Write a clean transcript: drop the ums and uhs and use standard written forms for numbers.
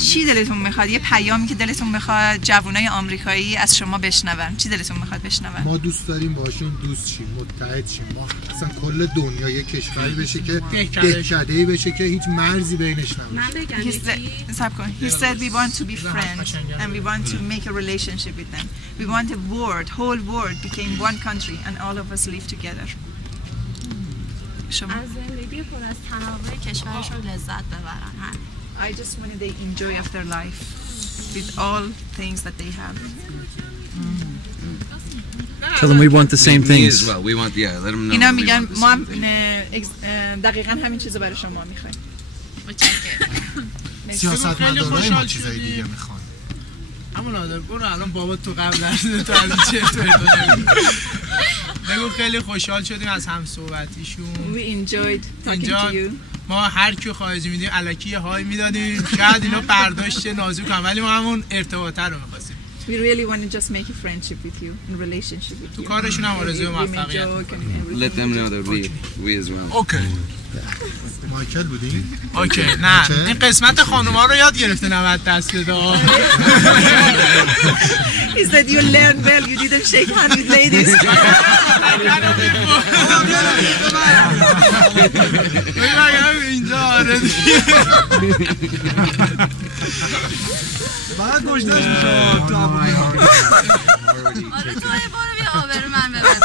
چی دلتون میخواد؟ یه پیامی که دلتون میخواد جوانای آمریکایی از شما بشنون، چی دلتون میخواد بشنون؟ ما دوست داریم باشون دوست شیم، متحد شیم، ما اصلا کل دنیا یه کشوری بشه که دهکده‌ای بشه که هیچ مرزی بینش نباشه. He said we want to be friends and we want to make a relationship with them. We want the whole world became one country and all of us live together. شما؟ از زندگی پر از تنوع کشورشون لذت ببرن. I just wanted they enjoy of their life with all things that they have. Tell them we want the same things. Well, we want, yeah, let them know. اینا میگن ما دقیقاً همین چیزو برای شما میخوایم. سیاستمدارای ما چیزای دیگه میخوان. همون آدم برو الان بابا تو قبل درس تو الان چه بگو خیلی خوشحال شدیم از هم صحبتیشون. We enjoyed talking to you. ما هر کیو خارج میدیم الکی یه های میدادیم شاید اینا برداشت نازک کنن ولی ما همون ارتباطه رو می‌خواستیم. We really want to just make a friendship with you, a relationship with you. تو کارشون هم آرزوی موفقیت. Let them know that we as well. اوکی. مایکل بودین؟ اوکی نه این قسمت خانوما رو یاد گرفته 90 دست بده. He said you learned well, you didn't shake hands with ladies. اینجا آره بعد گوشتش میشه تو آره تو برو بیا آبرو من ببر